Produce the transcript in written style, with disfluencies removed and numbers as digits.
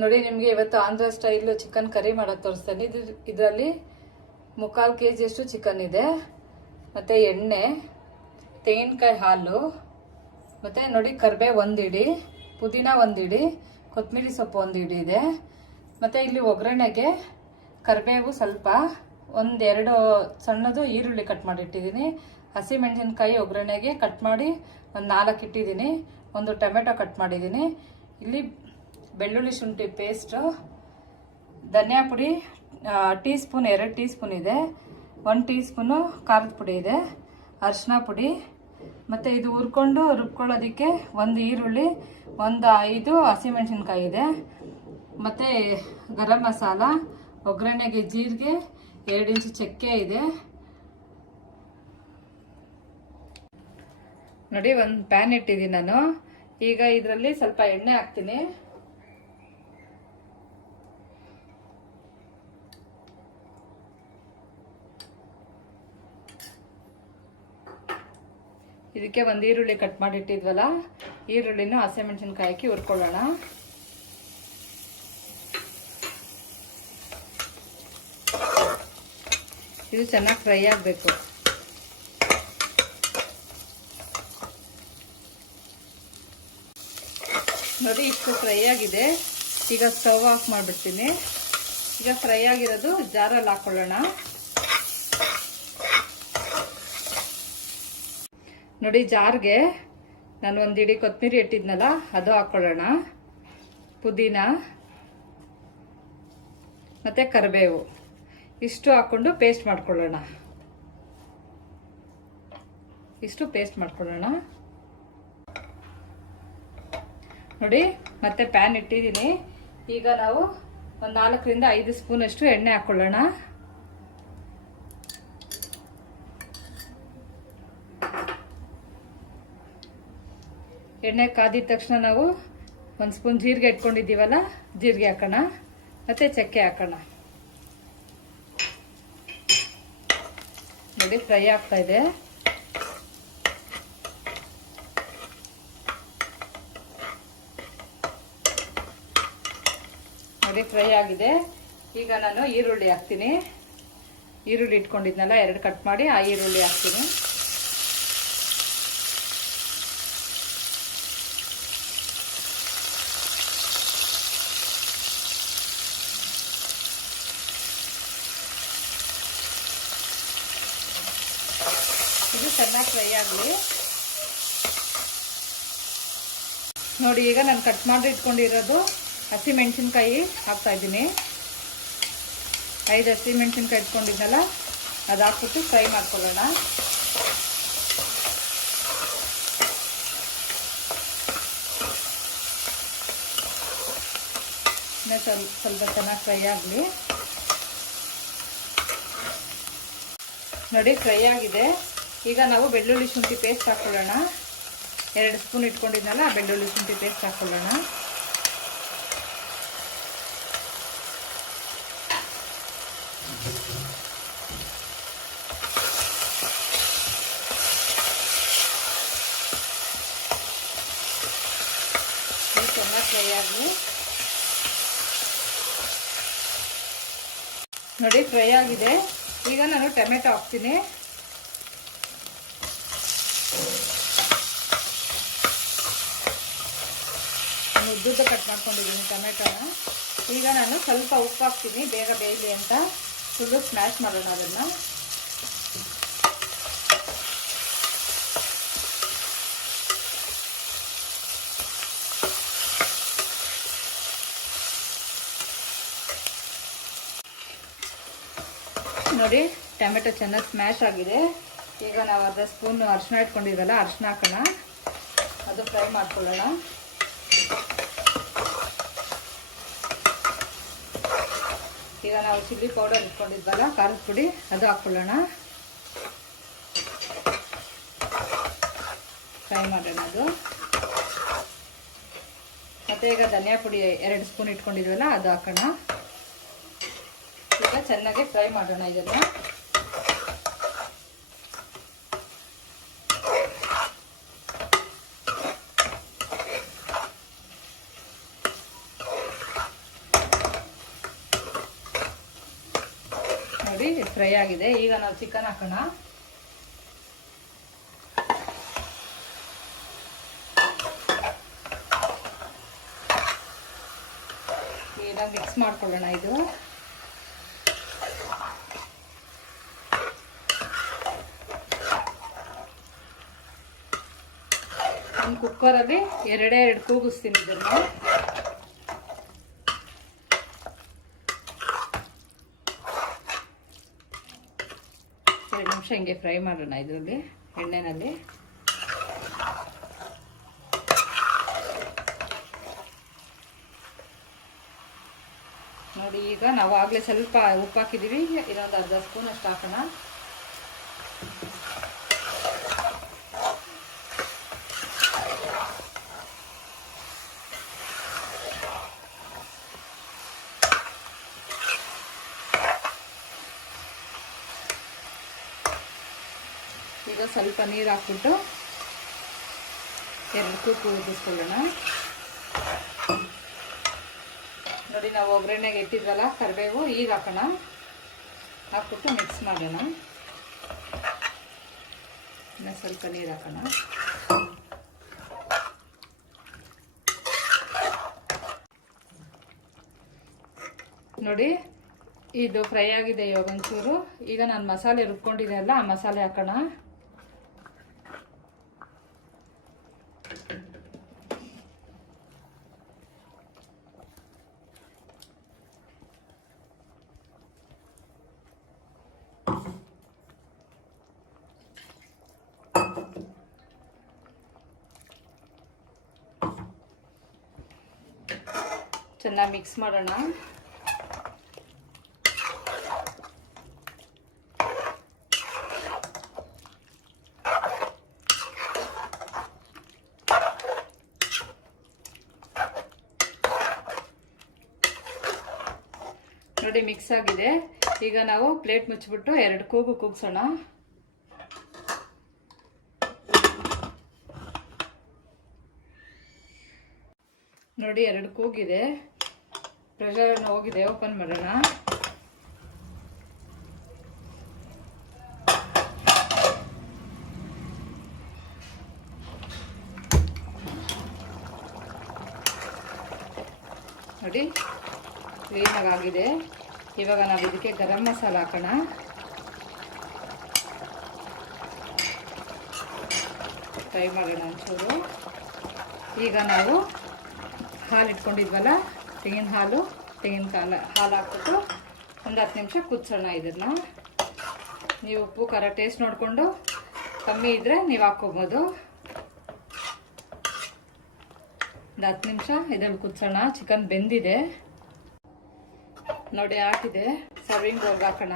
ನೋಡಿ ನಿಮಗೆ ಇವತ್ತು ಆಂಧ್ರ ಸ್ಟೈಲ್ ಚಿಕನ್ ಕರಿ ಮಾಡೋದು ತೋರಿಸ್ತೇನೆ. ಇದರಲ್ಲಿ 3/4 kg ಅಷ್ಟು ಚಿಕನ್ ಇದೆ, ಮತ್ತು ಎಣ್ಣೆ, ತೆಂಗಿನಕಾಯಿ ಹಾಲು, ಮತ್ತು ನೋಡಿ ಕರಿಬೇವು 1 ಹಿಡಿ, ಪುದೀನ 1 ಹಿಡಿ, ಕೊತ್ತಂಬರಿ ಸೊಪ್ಪು 1 ಹಿಡಿ ಇದೆ. ಮತ್ತು ಇಲ್ಲಿ ಒಗ್ಗರಣೆಗೆ ಕರಿಬೇವು ಸ್ವಲ್ಪ, 1-2 ಸಣ್ಣದು ಈರುಳ್ಳಿ ಕಟ್ ಮಾಡಿ ಇಟ್ಟಿದ್ದೀನಿ, ಹಸಿಮೆಣಸಿನ್ಕಾಯಿ ಒಗ್ಗರಣೆಗೆ ಕಟ್ ಮಾಡಿ 4 ಇಟ್ಟಿದ್ದೀನಿ, 1 ಟೊಮೆಟೊ ಕಟ್ ಮಾಡಿದ್ದೀನಿ. ಇಲ್ಲಿ ಬೆಳ್ಳುಳ್ಳಿ ಶುಂಠಿ ಪೇಸ್ಟು, ಧನಿಯಾ ಪುಡಿ ಟೀ ಸ್ಪೂನ್ 2 ಟೀ ಸ್ಪೂನ್ ಇದೆ, 1 ಟೀ ಸ್ಪೂನು ಖಾರದ ಪುಡಿ ಇದೆ, ಅರಿಶಿನ ಪುಡಿ, ಮತ್ತು ಇದು ಹುರ್ಕೊಂಡು ರುಬ್ಕೊಳ್ಳೋದಕ್ಕೆ 1 ಈರುಳ್ಳಿ, 5 ಹಸಿಮೆಣಸಿನ್ಕಾಯಿ ಇದೆ, ಮತ್ತು ಗರಂ ಮಸಾಲ, ಒಗ್ಗರಣೆಗೆ ಜೀರಿಗೆ, 2 ಇಂಚು ಚಕ್ಕೆ ಇದೆ. ನೋಡಿ ಒಂದು ಪ್ಯಾನ್ ಇಟ್ಟಿದ್ದೀನಿ ನಾನು. ಈಗ ಇದರಲ್ಲಿ ಸ್ವಲ್ಪ ಎಣ್ಣೆ ಹಾಕ್ತೀನಿ. ಇದಕ್ಕೆ 1 ಈರುಳ್ಳಿ ಕಟ್ ಮಾಡಿ ಇಟ್ಟಿದ್ವಲ್ಲ, ಈರುಳ್ಳಿನೂ ಹಸಿಮೆಣಸಿನ್ಕಾಯಿ ಹಾಕಿ ಹುರ್ಕೊಳ್ಳೋಣ. ಇದು ಚೆನ್ನಾಗಿ ಫ್ರೈ ಆಗಬೇಕು. ನೋಡಿ ಇಷ್ಟು ಫ್ರೈ ಆಗಿದೆ. ಈಗ ಸ್ಟವ್ ಆಫ್ ಮಾಡಿಬಿಡ್ತೀನಿ. ಈಗ ಫ್ರೈ ಆಗಿರೋದು ಜಾರಲ್ಲಿ ಹಾಕೊಳ್ಳೋಣ. ನೋಡಿ ಜಾರ್ಗೆ ನಾನು 1 ಹಿಡಿ ಕೊತ್ತಂಬರಿ ಇಟ್ಟಿದ್ನಲ್ಲ ಅದು ಹಾಕೊಳ್ಳೋಣ, ಪುದೀನ ಮತ್ತು ಕರಿಬೇವು ಇಷ್ಟು ಹಾಕ್ಕೊಂಡು ಪೇಸ್ಟ್ ಮಾಡ್ಕೊಳ್ಳೋಣ. ಇಷ್ಟು ಪೇಸ್ಟ್ ಮಾಡ್ಕೊಳ್ಳೋಣ. ನೋಡಿ ಮತ್ತೆ ಪ್ಯಾನ್ ಇಟ್ಟಿದ್ದೀನಿ. ಈಗ ನಾವು 4-5 ಸ್ಪೂನ್ ಅಷ್ಟು ಎಣ್ಣೆ ಹಾಕೊಳ್ಳೋಣ. ಎಣ್ಣೆ ಕಾದಿದ ತಕ್ಷಣ ನಾವು 1 ಸ್ಪೂನ್ ಜೀರಿಗೆ ಇಟ್ಕೊಂಡಿದ್ದೀವಲ್ಲ, ಜೀರಿಗೆ ಹಾಕೋಣ, ಮತ್ತು ಚಕ್ಕೆ ಹಾಕೋಣ. ನೋಡಿ ಫ್ರೈ ಆಗ್ತಾ ಇದೆ. ನೋಡಿ ಫ್ರೈ ಆಗಿದೆ. ಈಗ ನಾನು ಈರುಳ್ಳಿ ಹಾಕ್ತೀನಿ. ಈರುಳ್ಳಿ ಇಟ್ಕೊಂಡಿದ್ನಲ್ಲ 2 ಕಟ್ ಮಾಡಿ ಆ ಈರುಳ್ಳಿ ಹಾಕ್ತೀನಿ. ಇದು ಚೆನ್ನಾಗಿ ಫ್ರೈ ಆಗಲಿ. ನೋಡಿ ಈಗ ನಾನು ಕಟ್ ಮಾಡಿ ಇಟ್ಕೊಂಡಿರೋದು ಹಸಿಮೆಣಸಿನ್ಕಾಯಿ ಹಾಕ್ತಾ ಇದ್ದೀನಿ. 5 ಹಸಿಮೆಣಸಿನ್ಕಾಯಿ ಇಟ್ಕೊಂಡಿದ್ನಲ್ಲ ಅದು ಹಾಕ್ಬಿಟ್ಟು ಫ್ರೈ ಮಾಡ್ಕೊಳ್ಳೋಣ. ಸ್ವಲ್ಪ ಚೆನ್ನಾಗಿ ಫ್ರೈ ಆಗಲಿ. ನೋಡಿ ಫ್ರೈ ಆಗಿದೆ. ಈಗ ನಾವು ಬೆಳ್ಳುಳ್ಳಿ ಶುಂಠಿ ಪೇಸ್ಟ್ ಹಾಕೊಳ್ಳೋಣ. 2 ಸ್ಪೂನ್ ಇಟ್ಕೊಂಡಿದ್ನಲ್ಲ ಬೆಳ್ಳುಳ್ಳಿ ಶುಂಠಿ ಪೇಸ್ಟ್ ಹಾಕೊಳ್ಳೋಣ. ಚೆನ್ನಾಗಿ ಫ್ರೈ ಆಗಲಿ. ನೋಡಿ ಫ್ರೈ ಆಗಿದೆ. ಈಗ ನಾನು ಟೊಮೆಟೊ ಹಾಕ್ತೀನಿ. ಉದ್ದುದ್ದ ಕಟ್ ಮಾಡ್ಕೊಂಡಿದ್ದೀನಿ ಟೊಮೆಟೊನ. ಈಗ ನಾನು ಸ್ವಲ್ಪ ಉಪ್ಪು ಹಾಕ್ತೀನಿ, ಬೇಗ ಬೇಯಲಿ ಅಂತ. ಫುಲ್ಲು ಸ್ಮ್ಯಾಶ್ ಮಾಡೋಣ ಅದನ್ನು. ನೋಡಿ ಟೊಮೆಟೊ ಚೆನ್ನಾಗಿ ಸ್ಮ್ಯಾಶ್ ಆಗಿದೆ. ಈಗ ನಾವು 1/2 ಸ್ಪೂನ್ ಅರಿಶಿನ ಇಟ್ಕೊಂಡಿದ್ವಲ್ಲ, ಅರಿಶಿನ ಹಾಕೋಣ, ಅದು ಫ್ರೈ ಮಾಡ್ಕೊಳ್ಳೋಣ. ಈಗ ನಾವು ಚಿಲ್ಲಿ ಪೌಡರ್ ಇಟ್ಕೊಂಡಿದ್ವಲ್ಲ, ಖಾರದ ಪುಡಿ, ಅದು ಹಾಕ್ಕೊಳ್ಳೋಣ. ಫ್ರೈ ಮಾಡೋಣ ಅದು. ಮತ್ತು ಈಗ ಧನಿಯಾ ಪುಡಿ 2 ಸ್ಪೂನ್ ಇಟ್ಕೊಂಡಿದ್ವಲ್ಲ ಅದು ಹಾಕೋಣ. ಈಗ ಚೆನ್ನಾಗಿ ಫ್ರೈ ಮಾಡೋಣ ಇದನ್ನು. ಫ್ರೈ ಆಗಿದೆ. ಈಗ ನಾವು ಚಿಕನ್ ಹಾಕೋಣ. ಈಗ ಮಿಕ್ಸ್ ಮಾಡ್ಕೊಳ್ಳೋಣ. ಇದು ಒಂದು ಕುಕ್ಕರಲ್ಲಿ ಎರಡು ಕೂಗಿಸ್ತೀನಿ. ಇದನ್ನು 2 ನಿಮಿಷ ಹಿಂಗೆ ಫ್ರೈ ಮಾಡೋಣ ಇದರಲ್ಲಿ ಎಣ್ಣೆನಲ್ಲಿ. ನೋಡಿ, ಈಗ ನಾವು ಆಗಲೇ ಸ್ವಲ್ಪ ಉಪ್ಪು ಹಾಕಿದ್ದೀವಿ. ಇನ್ನೊಂದು ಅರ್ಧ ಸ್ಪೂನ್ ಅಷ್ಟು ಹಾಕೋಣ. ಈಗ ಸ್ವಲ್ಪ ನೀರು ಹಾಕ್ಬಿಟ್ಟು 2 ಕೂಗು ಉದಿಸ್ಕೊಳ್ಳೋಣ. ನೋಡಿ, ನಾವು ಒಗ್ಗರಣೆಗೆ ಇಟ್ಟಿದ್ವಲ್ಲ ಕರಿಬೇವು, ಈಗ ಹಾಕೋಣ. ಹಾಕ್ಬಿಟ್ಟು ಮಿಕ್ಸ್ ಮಾಡೋಣ. ಇನ್ನು ಸ್ವಲ್ಪ ನೀರು ಹಾಕೋಣ. ನೋಡಿ, ಇದು ಫ್ರೈ ಆಗಿದೆ ಇವಾಗ ಒಂಚೂರು. ಈಗ ನಾನು ಮಸಾಲೆ ರುಬ್ಕೊಂಡಿದೆ ಅಲ್ಲ, ಆ ಮಸಾಲೆ ಹಾಕೋಣ. ಚೆನ್ನಾಗಿ ಮಿಕ್ಸ್ ಮಾಡೋಣ. ನೋಡಿ, ಮಿಕ್ಸ್ ಆಗಿದೆ. ಈಗ ನಾವು ಪ್ಲೇಟ್ ಮುಚ್ಚಿಬಿಟ್ಟು 2 ಕೂಗು ಕೂಗ್ಸೋಣ. ನೋಡಿ, 2 ಕೂಗಿದೆ. ಪ್ರೆಷರ್ ಹೋಗಿದೆ. ಓಪನ್ ಮಾಡೋಣ. ನೋಡಿ, ಕ್ಲೀನಾಗಿ ಆಗಿದೆ. ಇವಾಗ ನಾವು ಇದಕ್ಕೆ ಗರಂ ಮಸಾಲ ಹಾಕೋಣ. ಫ್ರೈ ಮಾಡೋಣ ಒಂಚೂರು. ಈಗ ನಾವು ಹಾಲು ಇಟ್ಕೊಂಡಿದ್ವಲ್ಲ, ತೆಂಗಿನ ಹಾಲು ಹಾಕ್ಬಿಟ್ಟು ಒಂದು 10 ನಿಮಿಷ ಕುದಿಸೋಣ. ಇದನ್ನು ನೀವು ಉಪ್ಪು ಖಾರ ಟೇಸ್ಟ್ ನೋಡಿಕೊಂಡು ಕಮ್ಮಿ ಇದ್ದರೆ ನೀವು ಹಾಕ್ಕೋಬೋದು. ಒಂದು 10 ನಿಮಿಷ ಇದರಲ್ಲಿ ಕುದಿಸೋಣ. ಚಿಕನ್ ಬೆಂದಿದೆ ನೋಡಿ, ಹಾಕಿದೆ. ಸರ್ವಿಂಗ್ ಬೌಲ್ಗೆ ಹಾಕೋಣ.